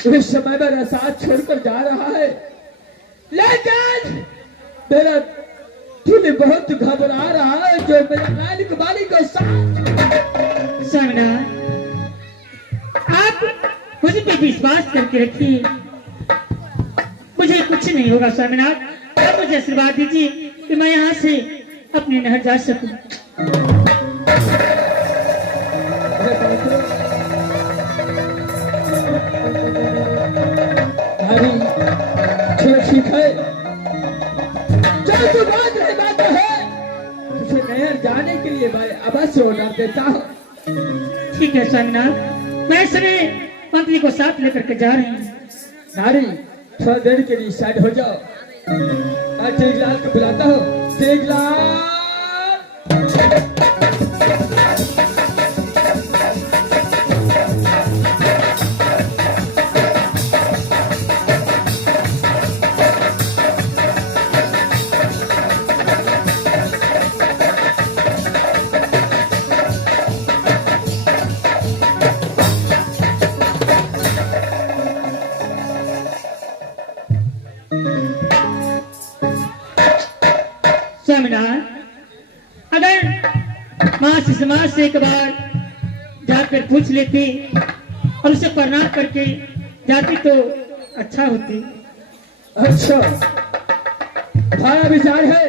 इस समय मेरा साथ छोड़कर जा रहा है, लेकिन मेरा दिल बहुत घबरा रहा है जो मेरे मालिक वाली को साथ। स्वामीनाथ, आप मुझे पे विश्वास करके रखिए, मुझे कुछ नहीं होगा। स्वामीनाथ, आप मुझे आशीर्वाद दीजिए कि मैं यहाँ से अपने नहर जा सकूं। ठीक है, जो बात है बात है, तुझे नहर जाने के लिए मैं अवश्य ऑर्डर देता हूँ। ठीक है स्वामीनाथ, मैं सभी मंत्री को साथ लेकर के जा रही हूँ। नारी, थोड़ा देर के लिए साइड हो जाओ, मैं तेजलाल को बुलाता हूँ। तेजलाल, स्वामीनाथ, अगर माँ से समाज से एक बार जाकर पूछ लेती और उसे प्रणाम करके जाती तो अच्छा होती। अच्छा, तुम्हारा विचार है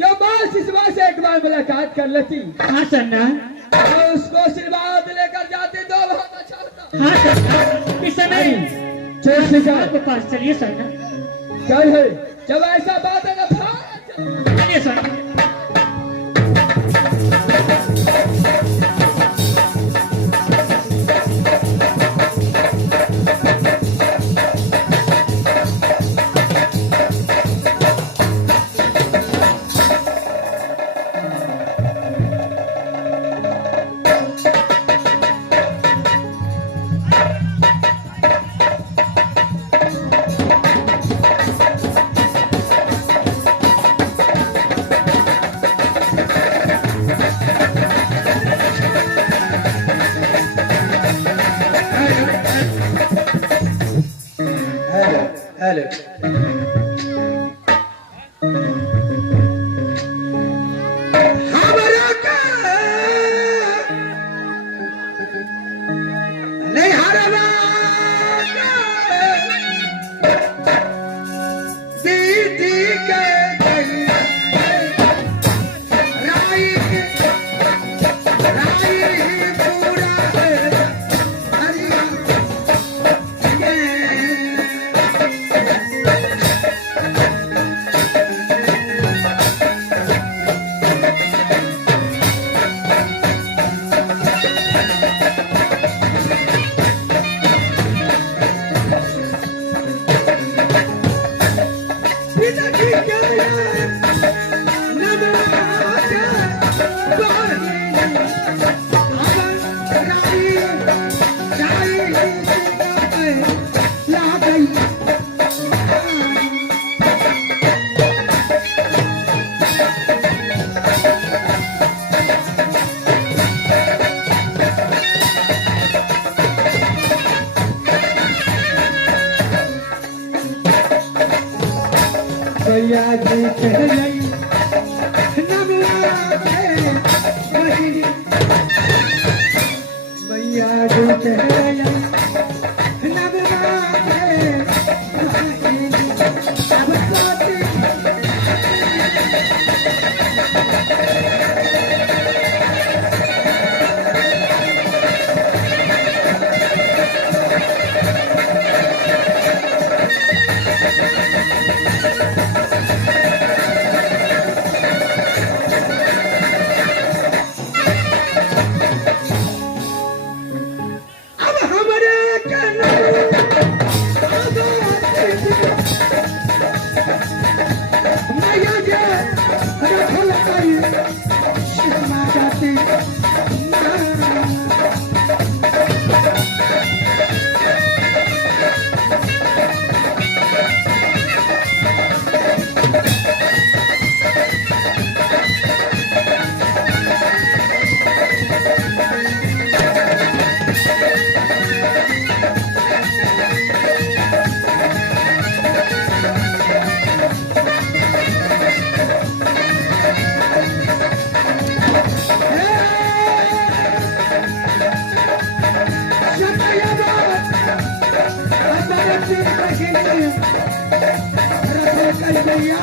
जो माँ सिसवा से एक बार मुलाकात कर लेती। हाँ स्वामीनाथ, और उसको आशीर्वाद लेकर जाती तो बहुत अच्छा होता। हाँ स्वामीनाथ, इस समय के पास चलिए स्वामीनाथ। चल है, जब ऐसा बात है ना चलिए स्वामीनाथ। अब हमारे भैया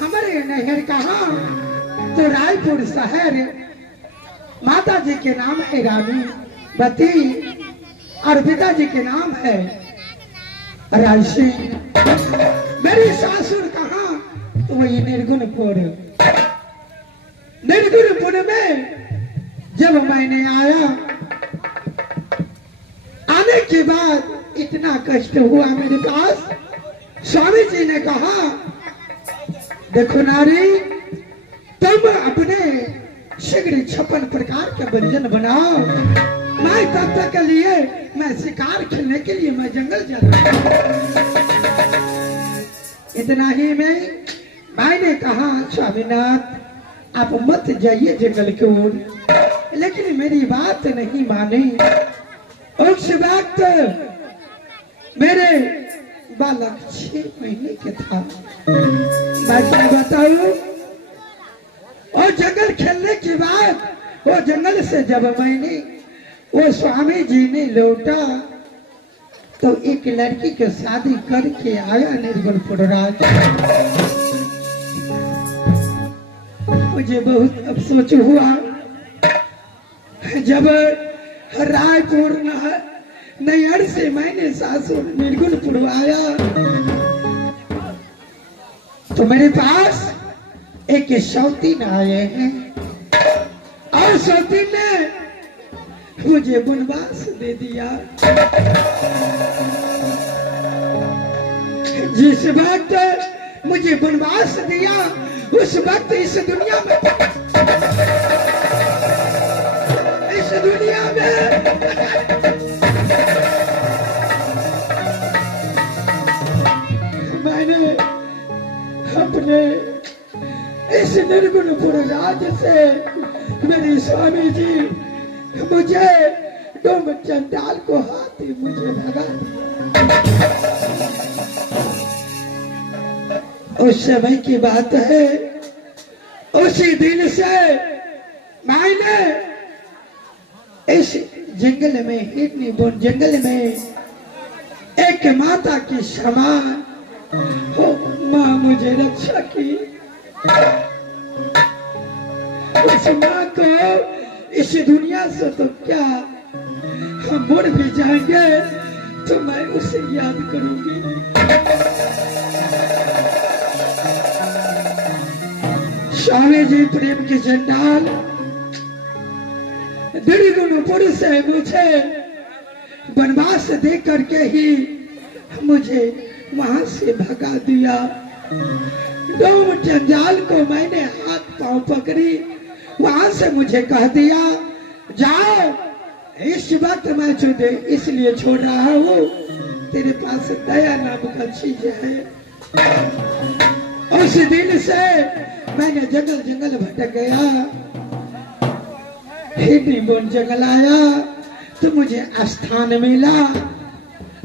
हमारे नहर कहाँ तो रायपुर शहर माता जी के नाम है रानी बती और पिताजी के नाम है रायसी। मेरी सासुर कहाँ तो वही निर्गुणपुर। निर्गुणपुर में जब मैंने आया, आने के बाद इतना कष्ट हुआ मेरे पास। स्वामी जी ने कहा देखो नारी, तुम अपने शीघ्र 56 प्रकार के व्यंजन बनाओ। मैं तब तक के लिए मैं शिकार खेलने के लिए मैं जंगल जा रहा हूं। इतना ही में मैंने कहा स्वामीनाथ आप मत जाइए जंगल की ओर, लेकिन मेरी बात नहीं मानी। उस वक्त मेरे बालक 6 महीने के था। मैं क्या बताऊं, और जंगल खेलने के बाद वो जंगल से जब मैंने वो स्वामी जी ने लौटा तो एक लड़की के शादी करके आया निर्गुणपुर राज। मुझे बहुत अफसोस हुआ जब रायपुर नैहर से मैंने सासुर निर्गुणपुर आया तो मेरे पास एक सौतीन आए हैं और सौतीन ने मुझे वनवास दे दिया। जिस वक्त मुझे वनवास दिया उस वक्त इस दुनिया में मैंने अपने इस निर्गुणपुर राज से मेरे स्वामी जी मुझे डोम चंडाल को हाथी मुझे भगा। उस समय की बात है, उसी दिन से मैंने इस जंगल में हिरनी बोन जंगल में एक माता की समान हो माँ मुझे रक्षा की। उस माँ को इस दुनिया से तो क्या हम मर भी जाएंगे तो मैं उसे याद करूंगी। स्वामी जी प्रेम के चंडाल निर्गुणपुर से मुझे वनवास दे करके ही मुझे वहां से भगा दिया। डोम चंडाल को मैंने हाथ पांव पकड़ी, वहां से मुझे कह दिया जाओ, इस वक्त मैं तुझे इसलिए छोड़ रहा हूँ तेरे पास दया नाम का चीज है। उस दिन से मैंने जंगल जंगल भटक गया, हिरनी बोन जंगल आया तो मुझे स्थान मिला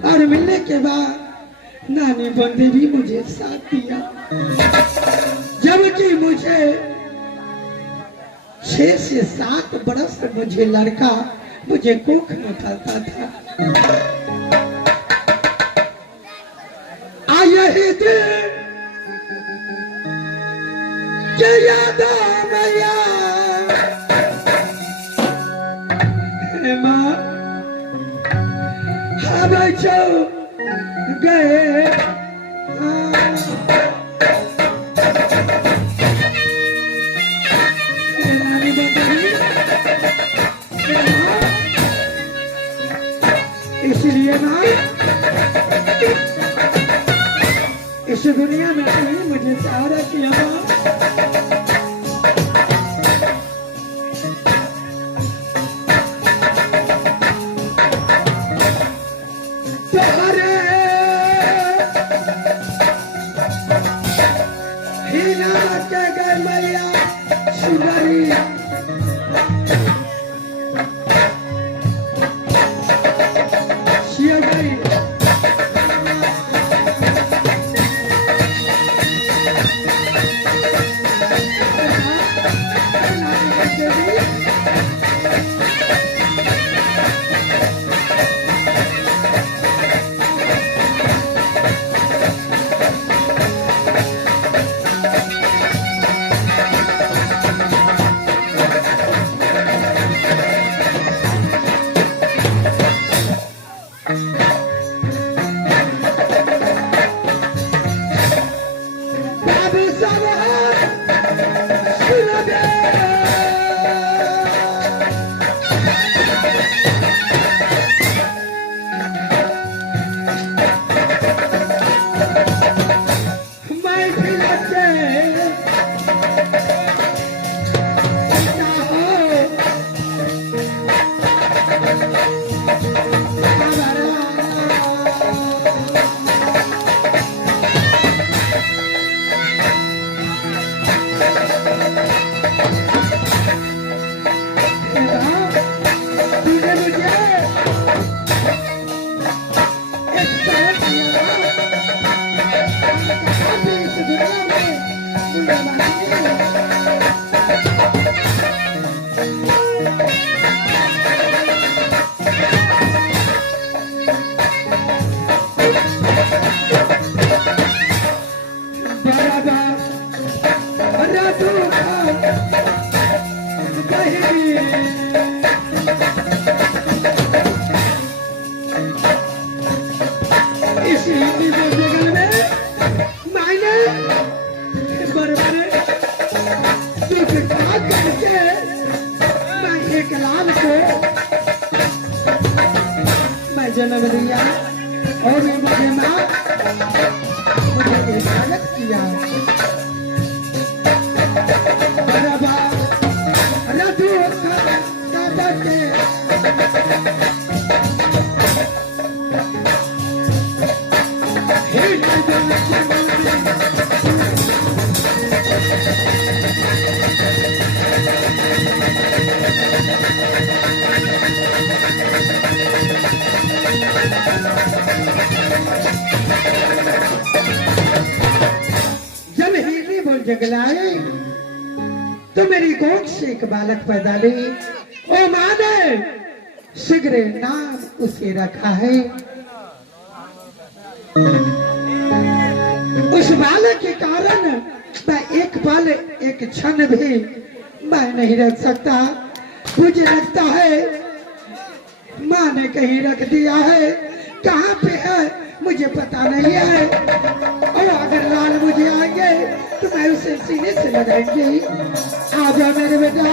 और मिलने के बाद नानी बंदे भी मुझे साथ दिया। जबकि मुझे 6 से 7 बरस मुझे लड़का मुझे कोख में पालता था। आया ही दिन के याद मैया माँ हम गए इस दुनिया में कोई मुझे प्यार किया। तुम्हारे हीना के गए मैया सुंदरी शिवरी बाबू साहब सुनबे मैं फिर से तूने मुझे एक शहर दिया अभी इस दुनिया में मुझे मालूम बराबर रातों इसी जंगल में मैंने बड़े-बड़े दुख काट करके मैं एक लाल को मैं जन्म दिया और मुझे माँ मुझे इजाजत किया। बराबर रतु का बच्चे जब हीरी बोल जगलाए तो मेरी गोद से एक बालक पैदा ली। ओ माँ ने शीघ्र नाम उसे रखा है। उस बालक के कारण मैं एक पल एक क्षण भी मैं नहीं रख सकता। मुझे लगता है माँ ने कहीं रख दिया है, कहाँ पे है मुझे पता नहीं है। और अगर लाल मुझे आएंगे तो मैं उसे सीने से लगाएंगे। आ जाओ मेरे बेटा।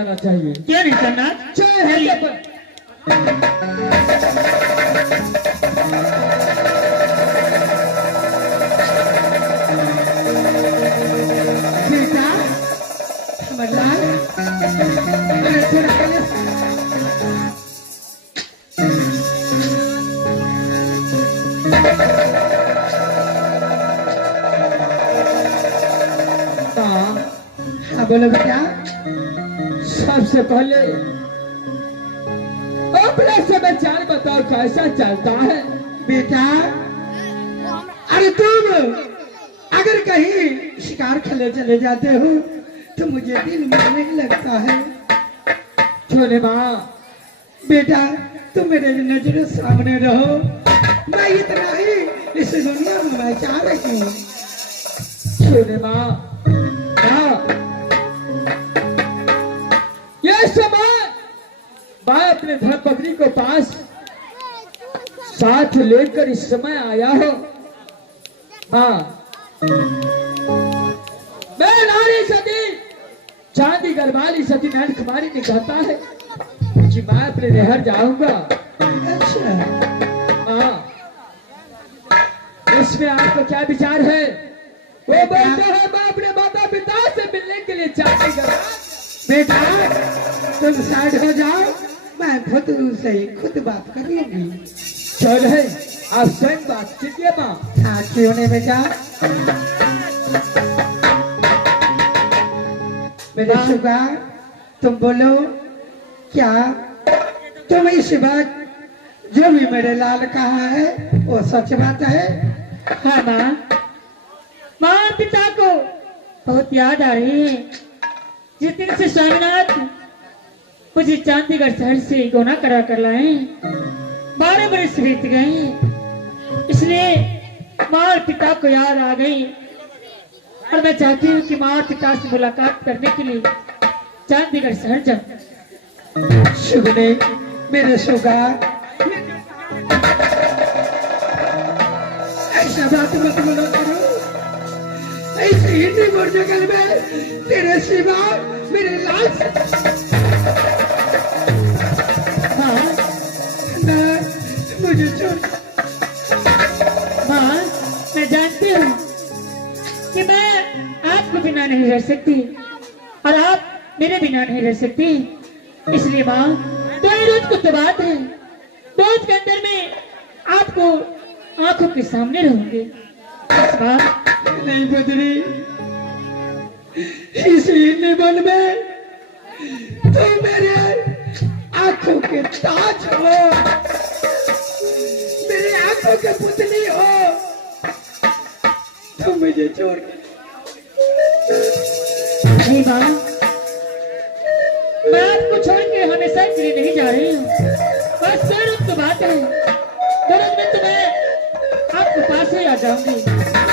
जाना चाहिए। क्यों नहीं सोमनाथ? चाहे चलिए। हत्या पर बेटा कमललाल, अरे थोड़ा पहले हाँ, हाँ बोलो बेटा। सबसे पहले अपना समाचार बताओ, कैसा चलता है? बेटा अरे तुम अगर कहीं शिकार खेले चले जाते हो तो मुझे दिल में नहीं लगता है। छोने माँ, बेटा तुम मेरे नजरों सामने रहो, मैं इतना ही इस दुनिया में मैं चाह रही हूँ। छोने माँ, हाँ, ये समय मैं अपने धर्मपत्नी को पास साथ लेकर इस समय आया हो। हाँ, मैं नारी सती चांदी गलवाली सती नैन कुमारी ने कहता है कि मैं अपने नहर जाऊंगा। अच्छा हाँ, इसमें आपका क्या विचार है? वो बोलते हैं मैं अपने माता पिता से मिलने के लिए चांदी गलवा। बेटा तुम साइड हो जाओ, मैं खुद से खुद बात कर लूंगी। चल है, आप स्वयं बात कीजिए माँ। हाँ क्यों नहीं बेटा। मेरे शुगा तुम बोलो, क्या तुम इस बात जो भी मेरे लाल कहा है वो सच बात है? हाँ माँ, माँ पिता को बहुत याद आ रही है। जिस दिन से स्वामीनाथ मुझे चांदीगढ़ शहर से गोना करा कर लाए, 12 बरस बीत गए, इसलिए माँ और पिता को याद आ गई और मैं चाहती हूँ कि माँ और पिता से मुलाकात करने के लिए चांदीगढ़ शहर जाऊँ। शुगने मेरे शुगा ऐसा बात मत बोलो करो, ऐसे हिंदी मोटरसाइकिल में तेरे सिवा मेरे लाल हाँ ना मुझे छोड़। माँ, मैं जानती हूँ कि मैं आपको बिना नहीं रह सकती और आप मेरे बिना नहीं रह सकती, इसलिए माँ तो ये रोज को तो बात है, रोज के अंदर में आपको आंखों के सामने रहूंगी। इस बार नहीं बदली इस हिंदी बन में तो मेरे आंखों के ताज हो, मेरे आंखों के पुतली हो, तो मुझे छोड़ के नहीं माँ, मैं आपको छोड़ के हमेशा के लिए नहीं जा रही हूँ। बस दो रोज तो बात है, 2 रोज में तो मैं आपके पास ही आ जाऊंगी।